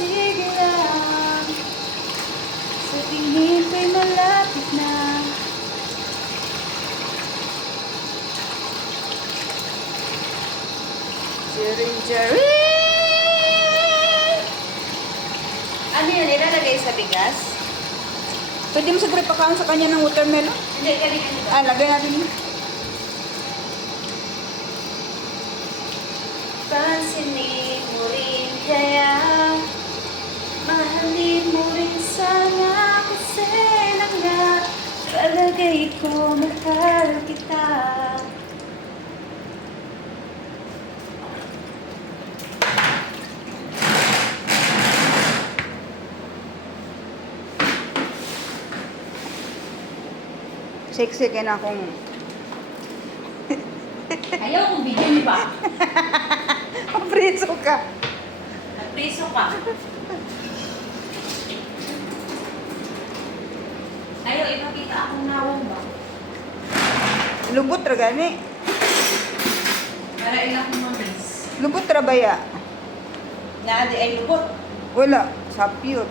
Sige lang Sa tingin ko'y malapit na Jerry Jerry Ano yun? Ilalagay sa bigas? Pwede mo siguro pakaon sa kanya ng watermelon? Hindi, ganyan. Ah, lagay natin yun. Palagay ko mahal kita Sexy ka na akong... Ayaw kong bigyan ba? Preso ka. Priso ka. Ipakita akong nawang ba? Lubot ra gani. Para ilang mamis. Lubot ra baya. Naadi ay lubot. Wala. Sapyot.